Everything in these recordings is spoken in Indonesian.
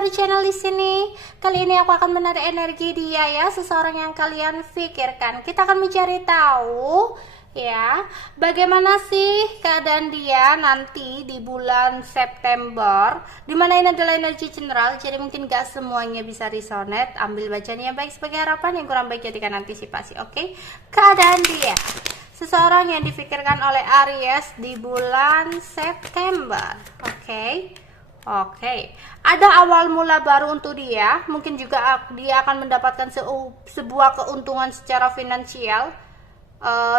baru channel di sini. Kali ini aku akan menarik energi dia ya, seseorang yang kalian pikirkan. Kita akan mencari tahu ya, bagaimana sih keadaan dia nanti di bulan September. Dimana ini adalah energi general, jadi mungkin gak semuanya bisa resonate. Ambil bacaan yang baik sebagai harapan, yang kurang baik jadikan antisipasi. Oke, keadaan dia, seseorang yang difikirkan oleh Aries di bulan September. Oke, ada awal mula baru untuk dia. Mungkin juga dia akan mendapatkan sebuah keuntungan secara finansial,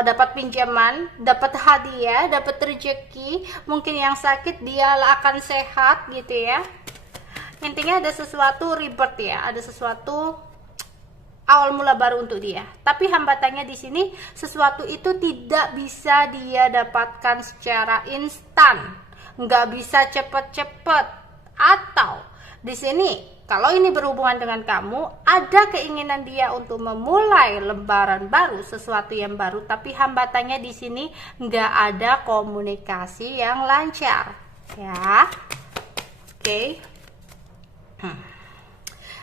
dapat pinjaman, dapat hadiah, dapat rezeki. Mungkin yang sakit dia akan sehat gitu ya. Intinya ada sesuatu rebirth ya, ada sesuatu awal mula baru untuk dia. Tapi hambatannya di sini, sesuatu itu tidak bisa dia dapatkan secara instan, nggak bisa cepet-cepet. Atau di sini, kalau ini berhubungan dengan kamu, ada keinginan dia untuk memulai lembaran baru, sesuatu yang baru, tapi hambatannya di sini nggak ada komunikasi yang lancar ya. Oke.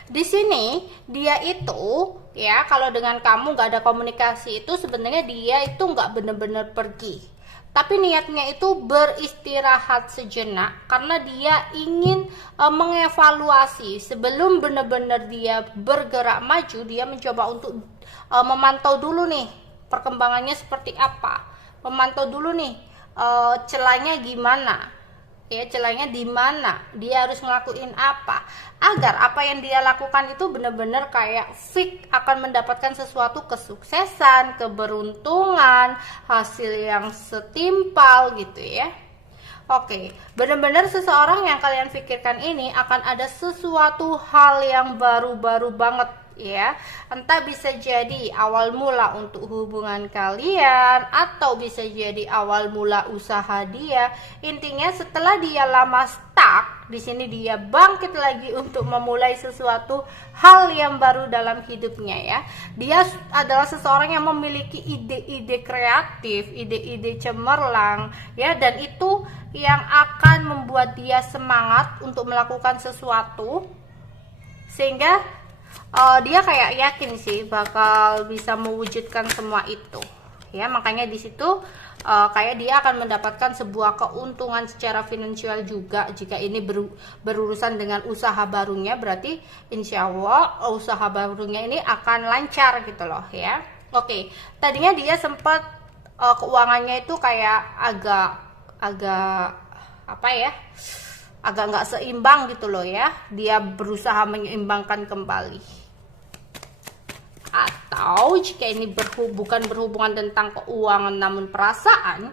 Di sini dia itu ya, kalau dengan kamu nggak ada komunikasi itu sebenarnya dia itu nggak bener-bener pergi, tapi niatnya itu beristirahat sejenak karena dia ingin mengevaluasi sebelum benar-benar dia bergerak maju. Dia mencoba untuk memantau dulu nih perkembangannya seperti apa, memantau dulu nih celahnya gimana ya, celahnya di mana, dia harus ngelakuin apa agar apa yang dia lakukan itu benar-benar kayak fix akan mendapatkan sesuatu kesuksesan, keberuntungan, hasil yang setimpal gitu ya. Oke, benar-benar seseorang yang kalian pikirkan ini akan ada sesuatu hal yang baru-baru banget ya. Entah bisa jadi awal mula untuk hubungan kalian, atau bisa jadi awal mula usaha dia. Intinya setelah dia lama stuck, di sini dia bangkit lagi untuk memulai sesuatu hal yang baru dalam hidupnya ya. Dia adalah seseorang yang memiliki ide-ide kreatif, ide-ide cemerlang ya, dan itu yang akan membuat dia semangat untuk melakukan sesuatu, sehingga dia kayak yakin sih bakal bisa mewujudkan semua itu ya. Makanya di situ kayak dia akan mendapatkan sebuah keuntungan secara finansial juga. Jika ini berurusan dengan usaha barunya, berarti insya Allah usaha barunya ini akan lancar gitu loh ya. Oke, tadinya dia sempat keuangannya itu kayak agak apa ya, agak nggak seimbang gitu loh ya. Dia berusaha menyeimbangkan kembali. Atau jika ini bukan berhubungan tentang keuangan namun perasaan,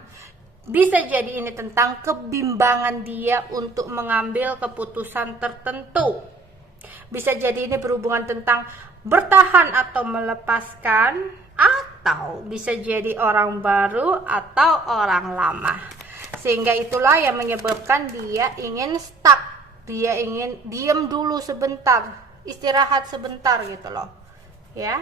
bisa jadi ini tentang kebimbangan dia untuk mengambil keputusan tertentu. Bisa jadi ini berhubungan tentang bertahan atau melepaskan, atau bisa jadi orang baru atau orang lama. Sehingga itulah yang menyebabkan dia ingin stuck, dia ingin diam dulu sebentar, istirahat sebentar gitu loh ya.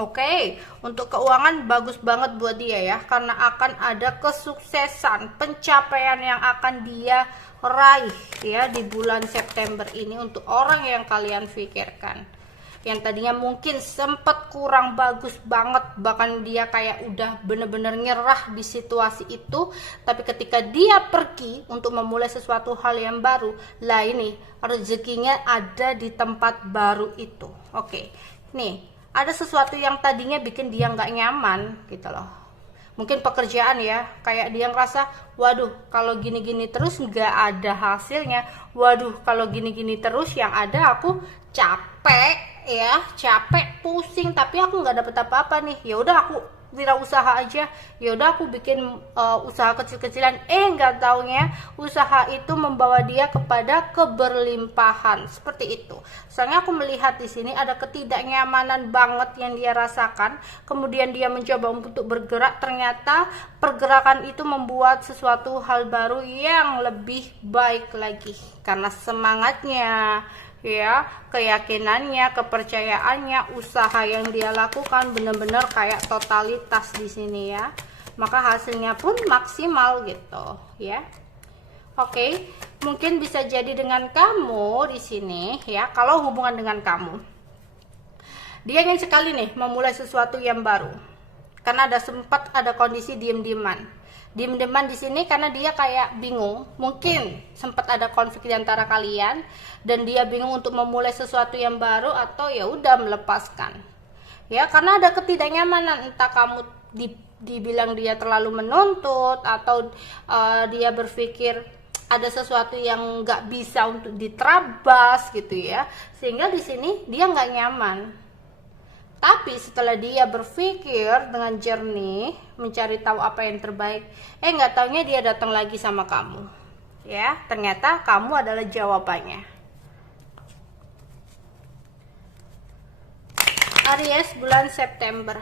Oke, untuk keuangan bagus banget buat dia ya, karena akan ada kesuksesan, pencapaian yang akan dia raih ya di bulan September ini untuk orang yang kalian pikirkan. Yang tadinya mungkin sempat kurang bagus banget, bahkan dia kayak udah bener-bener nyerah di situasi itu, tapi ketika dia pergi untuk memulai sesuatu hal yang baru, lah ini rezekinya ada di tempat baru itu. Oke, nih ada sesuatu yang tadinya bikin dia nggak nyaman gitu loh. Mungkin pekerjaan ya, kayak dia ngerasa, waduh kalau gini-gini terus nggak ada hasilnya, waduh kalau gini-gini terus yang ada aku capek ya, capek pusing tapi aku nggak dapet apa-apa nih. Ya udah aku wirausaha aja, ya udah aku bikin usaha kecil-kecilan. Nggak taunya usaha itu membawa dia kepada keberlimpahan seperti itu. Soalnya aku melihat di sini ada ketidaknyamanan banget yang dia rasakan. Kemudian dia mencoba untuk bergerak, ternyata pergerakan itu membuat sesuatu hal baru yang lebih baik lagi karena semangatnya ya, keyakinannya, kepercayaannya, usaha yang dia lakukan benar-benar kayak totalitas di sini ya. Maka hasilnya pun maksimal gitu ya. Oke, mungkin bisa jadi dengan kamu di sini ya. Kalau hubungan dengan kamu, dia ingin sekali nih memulai sesuatu yang baru. Karena sempat ada kondisi diem-dieman di sini karena dia kayak bingung, mungkin sempat ada konflik di antara kalian dan dia bingung untuk memulai sesuatu yang baru atau ya udah melepaskan. Ya, karena ada ketidaknyamanan, entah kamu dibilang dia terlalu menuntut atau dia berpikir ada sesuatu yang nggak bisa untuk diterabas gitu ya, sehingga di sini dia nggak nyaman. Tapi setelah dia berpikir dengan jernih, mencari tahu apa yang terbaik, nggak taunya dia datang lagi sama kamu. Ya, ternyata kamu adalah jawabannya. Aries bulan September.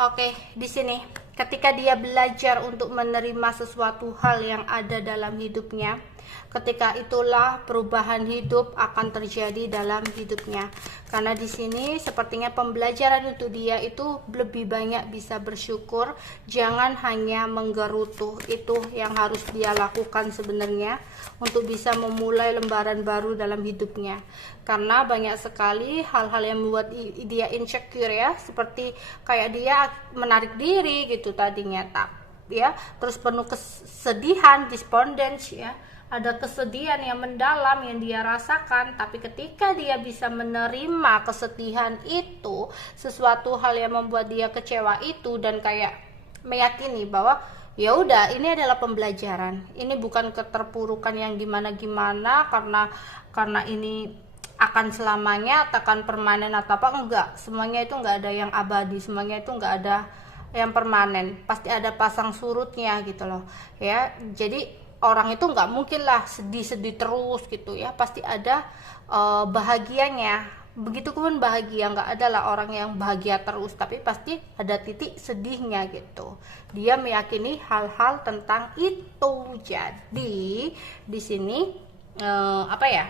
Oke, di sini ketika dia belajar untuk menerima sesuatu hal yang ada dalam hidupnya, ketika itulah perubahan hidup akan terjadi dalam hidupnya. Karena di sini sepertinya pembelajaran untuk dia itu lebih banyak bisa bersyukur, jangan hanya menggerutu. Itu yang harus dia lakukan sebenarnya untuk bisa memulai lembaran baru dalam hidupnya. Karena banyak sekali hal-hal yang membuat dia insecure ya, seperti kayak dia menarik diri gitu tadinya, ya, terus penuh kesedihan, despondence ya, ada kesedihan yang mendalam yang dia rasakan. Tapi ketika dia bisa menerima kesedihan itu, sesuatu hal yang membuat dia kecewa itu, dan kayak meyakini bahwa ya udah, ini adalah pembelajaran, ini bukan keterpurukan yang gimana-gimana, karena ini akan selamanya atau akan permanen atau apa, enggak. Semuanya itu enggak ada yang abadi, semuanya itu enggak ada yang permanen, pasti ada pasang surutnya gitu loh ya. Jadi orang itu enggak mungkin lah sedih-sedih terus gitu ya, pasti ada bahagianya. Begitupun bahagia, enggak ada lah orang yang bahagia terus, tapi pasti ada titik sedihnya gitu. Dia meyakini hal-hal tentang itu. Jadi di sini apa ya,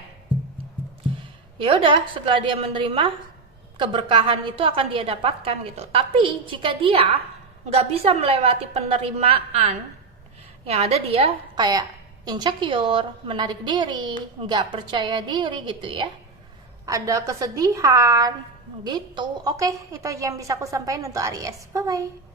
ya udah, setelah dia menerima, keberkahan itu akan dia dapatkan gitu. Tapi jika dia nggak bisa melewati penerimaan, yang ada dia kayak insecure, menarik diri, nggak percaya diri gitu ya, ada kesedihan gitu. Oke, itu aja yang bisa aku sampaikan untuk Aries. Bye bye.